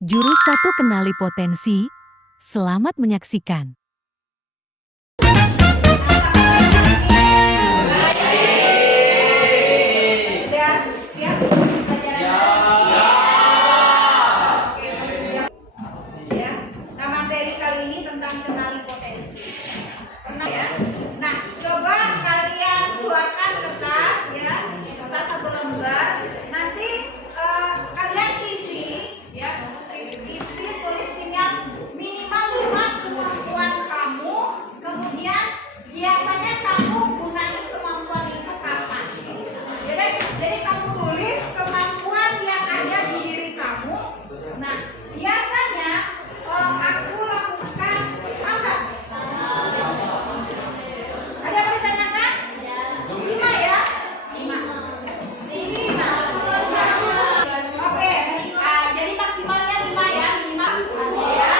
Jurus 1 Kenali Potensi. Selamat menyaksikan. Materi kali ini tentang kenali potensi. Pernah ya? Nah, coba kalian keluarkan kertas ya, kertas satu lembar. Nanti kalian isi ya, tulis minimal 5 kemampuan kamu. Kemudian biasanya kamu gunain kemampuan itu kapan? Jadi kamu tulis kemampuan yang ada di diri kamu. Nah, biasanya aku lakukan apa? Ada yang mau ditanyakan? 5 ya? 5. Oke, jadi maksimalnya 5 ya? 5 ya?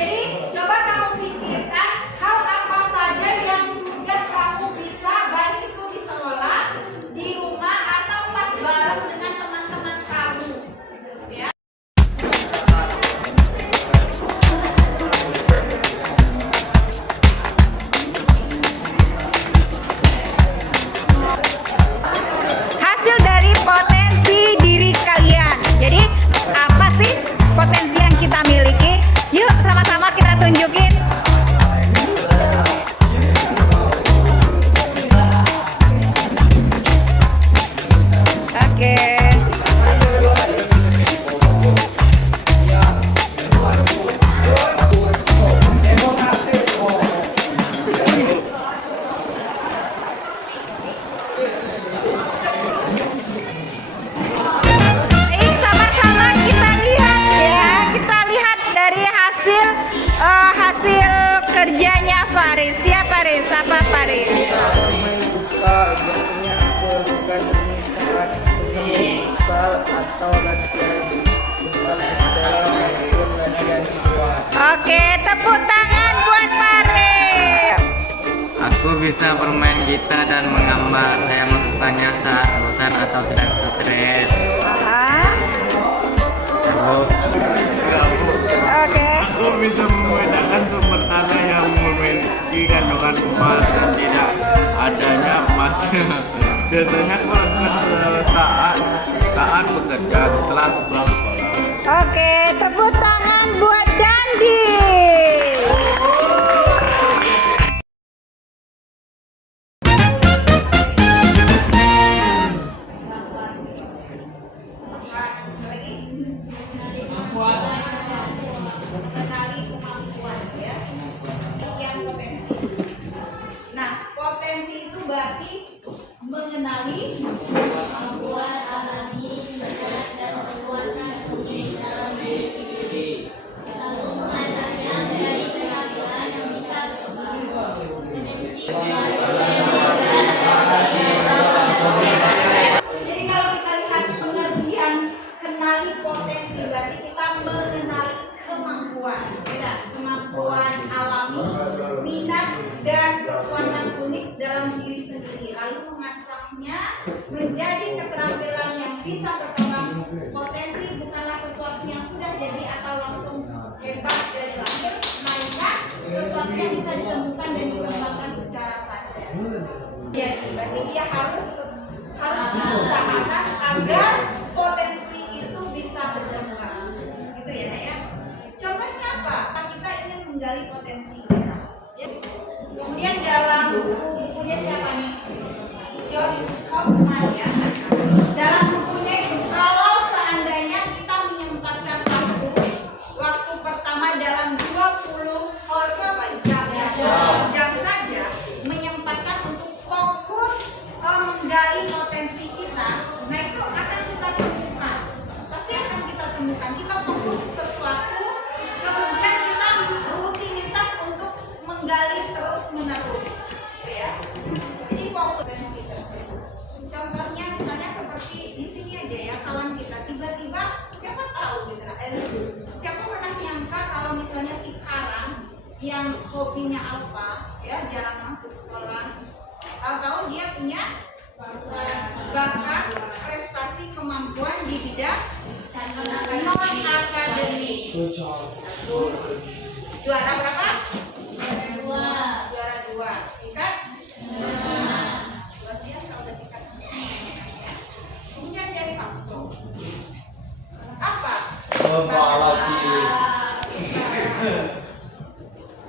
Jadi coba kamu pikirkan hal apa saja yang sudah kamu bisa, baik itu di sekolah, di rumah, atau pas bareng dengan teman-teman kamu ya. Hasil dari potensi diri kalian. Jadi apa sih potensi yang kita miliki? Yuk sama-sama kita tunjukin. Oke. Sama-sama kita lihat ya, kita lihat dari hasil kerjanya Faris. Ya Faris, apa Faris? Oke, tepuk tangan buat Faris. Aku bisa bermain gitar dan menggambar. Saya melakukannya saat bosan atau sedang stres. Oke. Aku bisa membedakan sumber tanah yang memiliki kandungan emas dan tidak adanya emas. Biasanya aku lakukan saat bekerja setelah pulang sekolah. Oke, tepuk tangan buat Dandi. Kenali kemampuan ya. Yang potensi. Nah, potensi itu berarti mengenali kemampuan alami, minat dan kekuatan diri dalam diri sendiri. Lalu mengasahnya dari keterampilan yang bisa berkembang. Potensi. Jadi kalau kita lihat pengertian kenali potensi berarti kita mengenali kemampuan, beda kemampuan alami, minat dan kekuatan unik dalam diri sendiri, lalu mengasahnya menjadi keterampilan yang bisa berkembang. Potensi bukanlah sesuatu yang sudah jadi atau langsung hebat dari lahir, melainkan sesuatu yang bisa ditemukan dan dikembangkan secara sadar. Jadi berarti dia harus diusahakan agar potensi itu bisa berkembang. Gitu ya, Nak ya. Contohnya apa? Kita ingin menggali potensi kita. Ya. Kemudian dalam bukunya siapa nih? Josh Hoffman ya. Dalam bukunya itu kalau seandainya kita menyempatkan waktu pertama dalam 20 jam ya, 20 jam saja menyempatkan untuk fokus menggali potensi kita, nah itu akan kita temukan, pasti akan kita temukan. Kita fokus sesuatu, kemudian kita rutinitas untuk menggali terus menerus, ya. Jadi fokus potensi tersebut. Contohnya misalnya seperti di sini aja ya, kawan kita tiba-tiba siapa tahu gitu, siapa pernah nyangka kalau misalnya si Karang yang hobinya apa, ya jarang masuk sekolah, tahu-tahu dia punya bakat, prestasi, kemampuan di bidang non akademik. Juara berapa? Juara 2. Tingkat? Luar biasa udah tingkat. Ya. Kemudian dari faktor. Apa?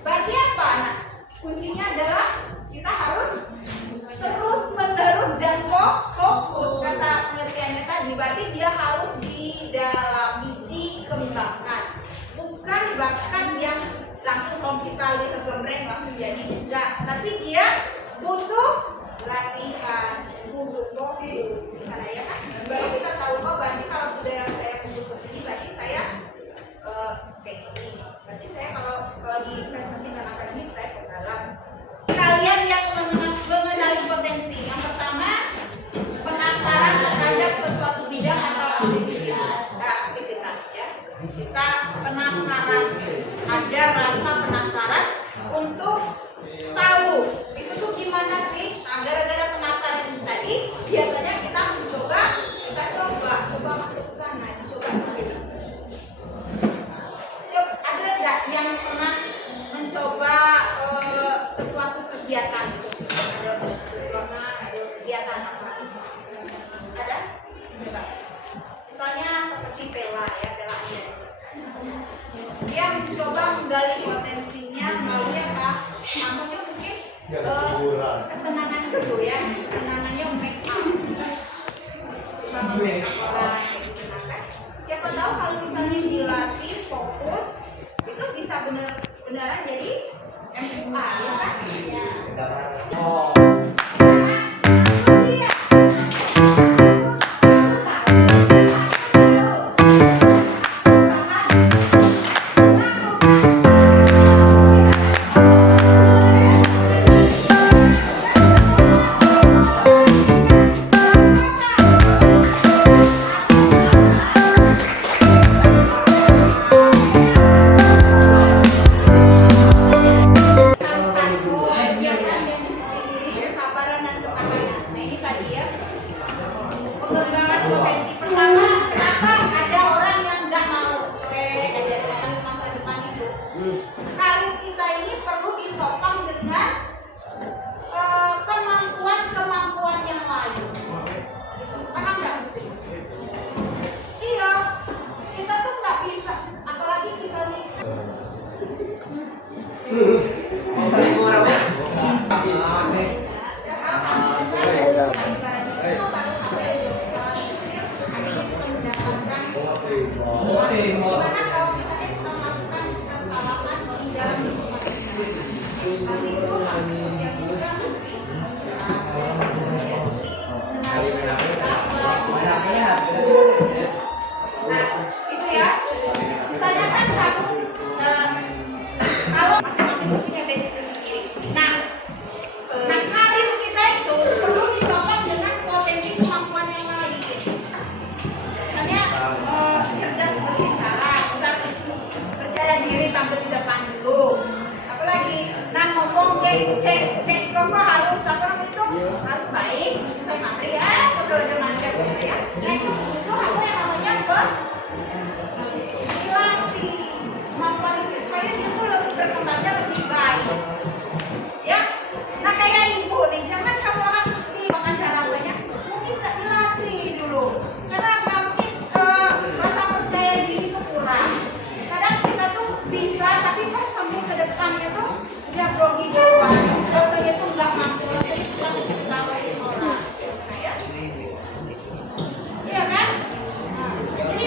Berarti apa? Nah, kuncinya adalah kita harus terus menerus dan fokus. Kata pengertiannya tadi, berarti dia harus didalami, dikembangkan. Bukan bakat yang langsung lompi-pali ke gembreng langsung jadi, enggak. Tapi dia butuh latihan, butuh fokus di sana, ya kan? Baru kita tahu, oh berarti kalau sudah saya fokus ke sini, berarti saya kayak gini. Berarti saya kalau di prestasi dan akademik saya ke dalam. Kalian yang mengenali potensi, yang pertama penasaran terhadap sesuatu bidang atau aktivitas, ya. Kita penasaran, ada rasa penasaran untuk tahu itu tuh gimana sih. Nah, gara-gara penasaran itu tadi, biasanya kita coba masuk ke sana, dicoba. Ada nggak yang pernah mencoba sesuatu kegiatan gitu? Ada kegiatan apa? Ada? Coba. Misalnya seperti Pela, ya, Pela aja. Dia mencoba menggali potensinya melalui apa? Namanya mungkin kesenangan dulu, ya. Kesenangannya make up. Make up orang kayak gitu, kan? Siapa tahu kalau misalnya dilatih fokus, itu bisa benar-benaran jadi MUA, ya kan? Ya. Pengembangan potensi pertama, kenapa ada orang yang nggak mau cuek aja dengan masa depan itu? Karir kita ini perlu ditopang dengan kemampuan yang lain. Paham nggak maksudnya? Iya, kita tuh nggak bisa, apalagi kita nih. Gimana kalau misalnya kita melakukan kesalahan di dalam lingkungan kita? Pasti itu hasil sosial juga nanti. Nah, itu ya. Misalnya kan kamu kalau masing-masing punya basic sendiri. Nah, karir kita itu perlu ditopang dengan potensi kemampuan yang lain. Misalnya cerdas berbicara, percaya diri tampil di depan dulu. Apalagi, nah ngomong kayak kok harus apa namanya itu harus baik, sesuai materi, ya, segala macam, ya. Nah itu apa yang namanya dilatih kemampuan itu supaya dia tuh berkembangnya lebih baik, ya. Nah kayak ibu nih, jangan kamu orang di wawancara banyak mungkin nggak dilatih dulu, karena apa? Mungkin rasa percaya diri itu kurang. Kadang kita tuh bisa, tapi pas sampai ke depannya tuh udah grogi duluan, rasanya tuh nggak mampu, rasanya tuh takut ketawain orang. Nah ya, iya kan? Nah, jadi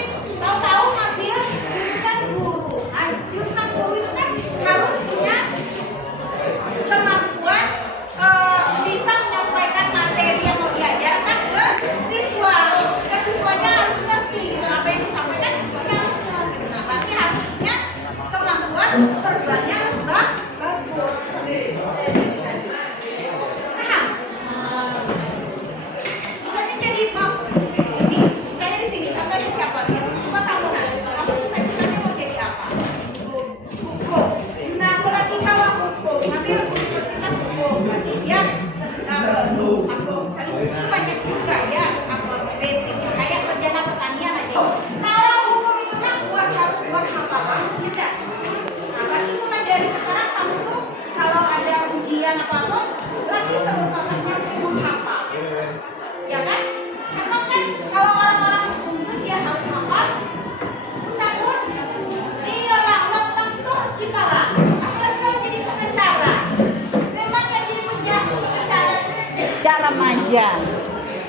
remaja.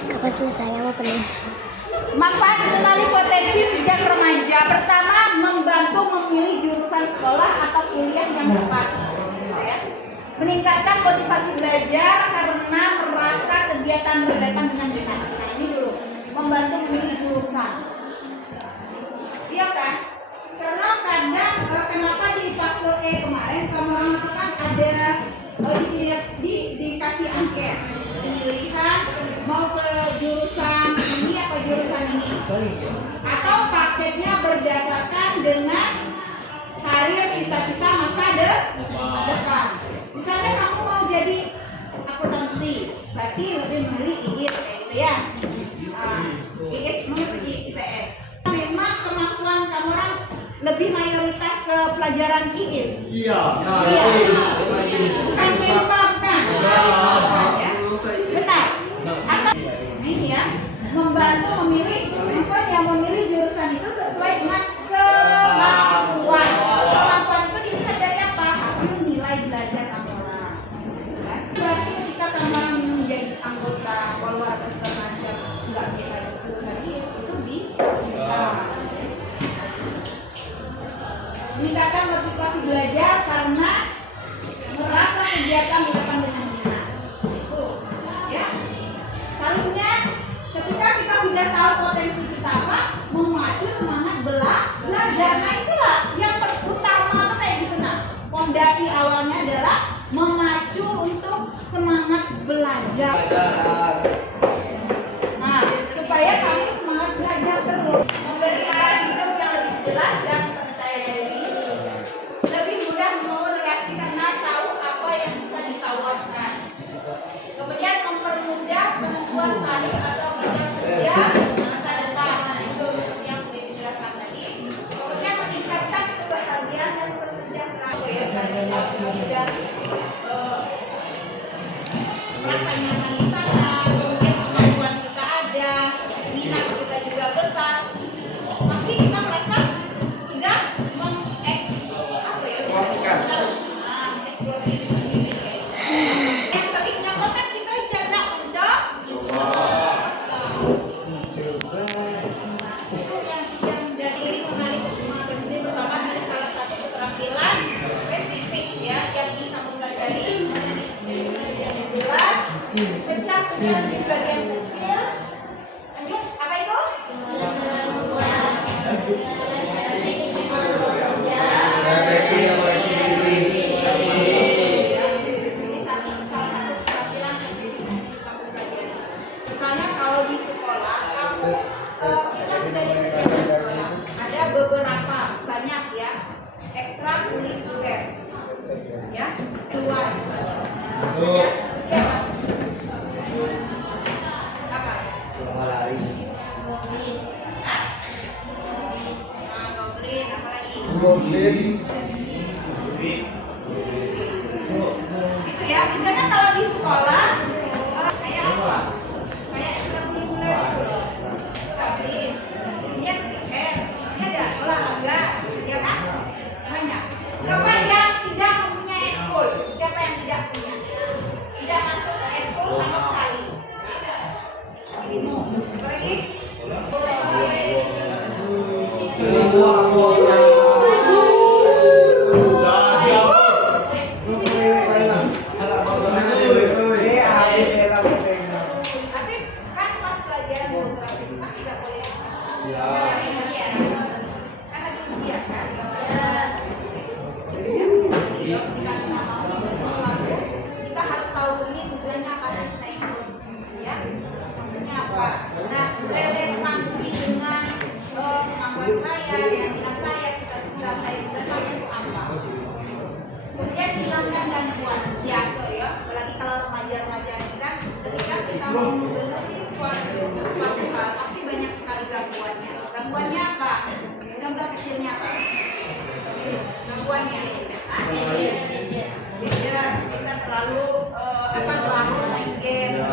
Kapan selesai apa penuh? Manfaat mengenali potensi sejak remaja. Pertama, membantu memilih jurusan sekolah atau kuliah yang tepat. Ya. Meningkatkan motivasi belajar karena merasa kegiatan berkaitan dengan minat. Nah ini dulu, membantu memilih jurusan. Iya kan? Karena kadang kenapa di fase E kemarin kamu orang itu kan ada dikasih angket pemilihan mau ke jurusan ini apa jurusan ini, atau paketnya berdasarkan dengan karir cita-cita masa depan. Misalnya kamu mau jadi akuntansi, berarti lebih memilih IIS kayak gitu ya. IIS masuk IPS. Memang kemampuan kamu orang lebih mayoritas ke pelajaran IIS. Iya. Bukan mentor kan? Ya. Benar. Atau ini ya, membantu memilih memilih jurusan itu sesuai dengan kemampuan. Kemampuan itu dilihat dari apa? Hasil nilai belajar kamu orang. Berarti ketika kamu orang menjadi anggota Polwar segala macam nggak bisa jurusan IIS itu bisa. Meningkatkan motivasi belajar karena merasa kegiatan berkaitan dengan minat. Itu, ya. Seharusnya ketika kita sudah tahu potensi kita apa, memacu semangat belajar. Nah itulah yang utama tuh kayak gitu nah. Fondasi awalnya adalah memacu untuk semangat belajar. Nah, supaya kamu semangat belajar terus, memberi arah hidup yang lebih jelas dan percaya diri, lebih mudah membangun relasi karena tahu apa yang bisa ditawarkan. Kemudian mempermudah penentuan karir atau bidang kerja masa depan. Nah, itu seperti yang sudah dijelaskan tadi. Kemudian meningkatkan kebahagiaan dan kesejahteraan. Ya, kalau kita sudah merasa nyaman di sana, kemudian kemampuan kita ada, minat kita juga besar, pasti kita merasa sudah mengeksplor diri sendiri. Yang sering nyapa kan kita tidak mencoba. Itu yang jadi menarik penting pertama pilih salah satu keterampilan spesifik ya yang ingin kamu pelajari, yang jelas, pecah di bagian kecil. Lanjut, apa itu? Misalnya kalau di sekolah kamu kita sudah disediakan di sekolah ada beberapa banyak ya ekstrakurikuler ya keluar misalnya ya apa? Goblin apa lagi? Itu ya, misalnya kalau di sekolah kayak apa? Kayak ekstrakurikuler itu loh. Sosis, kemudian weekend, ini ada olahraga, ya kan? Banyak. Coba yang tidak mempunyai ekskul, siapa yang tidak punya? Tidak masuk ekskul sama sekali. Bingung. Apa lagi? Tapi kan pas pelajaran geografi kita tidak boleh kan lagi ujian kan dikasih nama untuk sesuatu kita harus tahu ini tujuannya apa sih kita ikut ya maksudnya apa. Nah relevansi dengan kemampuan saya, minat saya, cita-cita saya ke depannya itu apa. Kemudian hilangkan gangguan biasa ya, apalagi kalau remaja-remaja ini kan ketika kita mau menggeluti sesuatu hal pasti banyak sekali gangguannya. Gangguannya apa? Contoh kecilnya apa? Gangguannya beda, kita terlalu larut main game,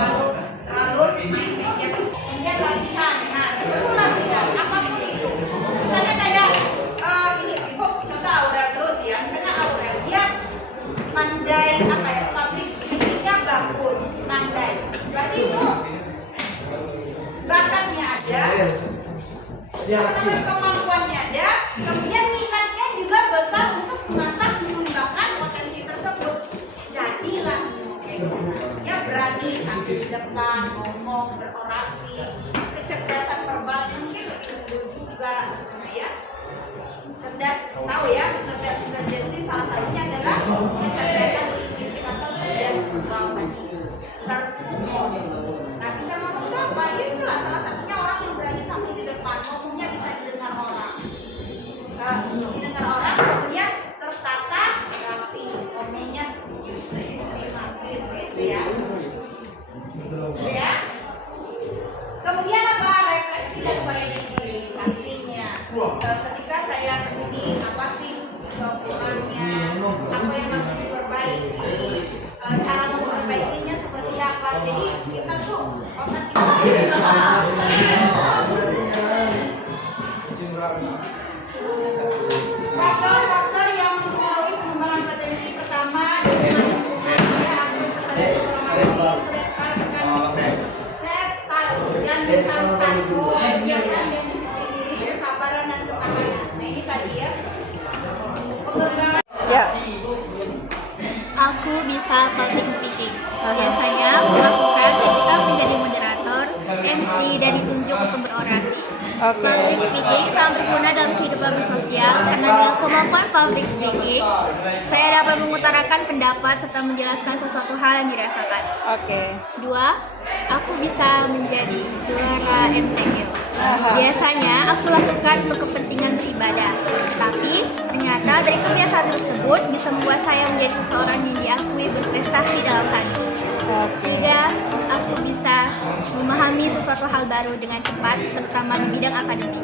terlalu main media sosial. Kemudian latihan, nah itu latihan apapun itu. Misalnya kayak ini ibu contoh Aurel terus ya, misalnya Aurel dia pandai apa ya public speaking-nya bagus, pandai. Berarti itu depan, ngomong, berorasi, kecerdasan verbalnya mungkin lebih unggul juga, ya. Cerdas, tahu ya, intelligensi salah satunya adalah kecerdasan linguistik atau cerdas verbal tadi. Nah, pintar ngomong itu apa? Ya itulah salah satunya orang yang berani tampil di depan, ngomongnya bisa didengar orang. Didengar orang, kemudian tertata rapi, ngomongnya sistematis gitu ya. Ya. Kemudian apa? Refleksi dan koreksi pastinya. Ketika saya kesini, apa sih kekurangannya? Apa yang harus diperbaiki? Cara memperbaikinya seperti apa? Jadi kita tuh otak kita. Faktor-faktor yang mempengaruhi pengembangan potensi pertama ya akses terhadap informasi dan mentalitas, kebiasaan dan disiplin diri, kesabaran dan ketahanan. Nah ini tadi ya pengembangan. Ya. Aku bisa public speaking. Biasanya aku lakukan ketika menjadi moderator, MC, dan ditunjuk untuk berorasi. Public speaking sangat berguna dalam kehidupan bersosial karena dengan kemampuan public speaking, saya dapat mengutarakan pendapat serta menjelaskan sesuatu hal yang dirasakan. Dua, aku bisa menjadi juara MTQ. Biasanya aku lakukan untuk kepentingan beribadah, tapi ternyata dari kebiasaan tersebut bisa membuat saya menjadi seseorang yang diakui berprestasi dalam hal ini. Tiga, aku bisa memahami sesuatu hal baru dengan cepat, terutama di bidang akademik.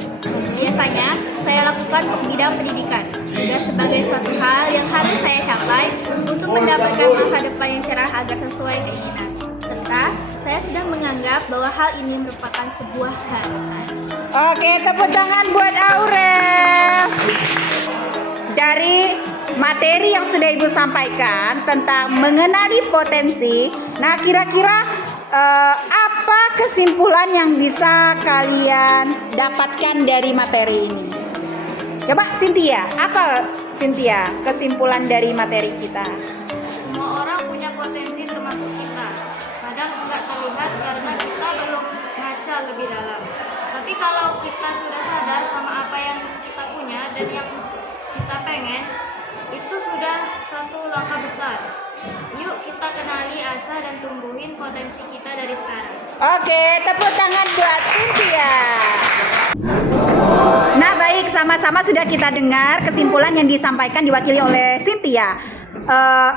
Biasanya saya lakukan untuk bidang pendidikan, juga sebagai suatu hal yang harus saya capai untuk mendapatkan masa depan yang cerah agar sesuai keinginan. Serta saya sudah menganggap bahwa hal ini merupakan sebuah keharusan. Oke, tepuk tangan buat Aurel. Dari materi yang sudah Ibu sampaikan tentang mengenali potensi, nah kira-kira apa kesimpulan yang bisa kalian dapatkan dari materi ini? Coba Cynthia, apa Cynthia kesimpulan dari materi kita? Semua orang punya potensi termasuk kita. Kadang nggak terlihat karena kita belum ngaca lebih dalam. Tapi kalau kita sudah sadar sama apa yang kita punya dan yang kita pengen, itu sudah satu langkah besar. Yuk kita kenali, asah, dan tumbuhin potensi kita dari sekarang. Oke, tepuk tangan buat Cynthia. Nah baik, sama-sama sudah kita dengar kesimpulan yang disampaikan diwakili oleh Cynthia.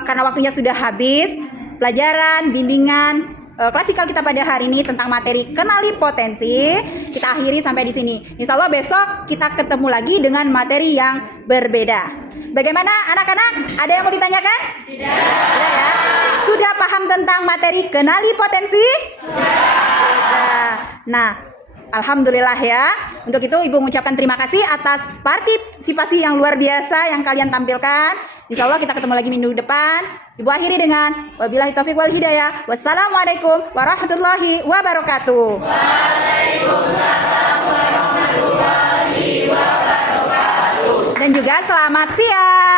Karena waktunya sudah habis, pelajaran, bimbingan klasikal kita pada hari ini tentang materi kenali potensi kita akhiri sampai di sini. Insya Allah besok kita ketemu lagi dengan materi yang berbeda. Bagaimana anak-anak? Ada yang mau ditanyakan? Tidak. Tidak ya? Sudah paham tentang materi kenali potensi? Sudah. Nah, alhamdulillah ya. Untuk itu Ibu mengucapkan terima kasih atas partisipasi yang luar biasa yang kalian tampilkan. Insya Allah kita ketemu lagi minggu depan. Ibu akhiri dengan wabillahi taufiq wal hidayah. Wassalamualaikum warahmatullahi wabarakatuh. Waalaikumsalam warahmatullahi wabarakatuh. Dan juga selamat siang.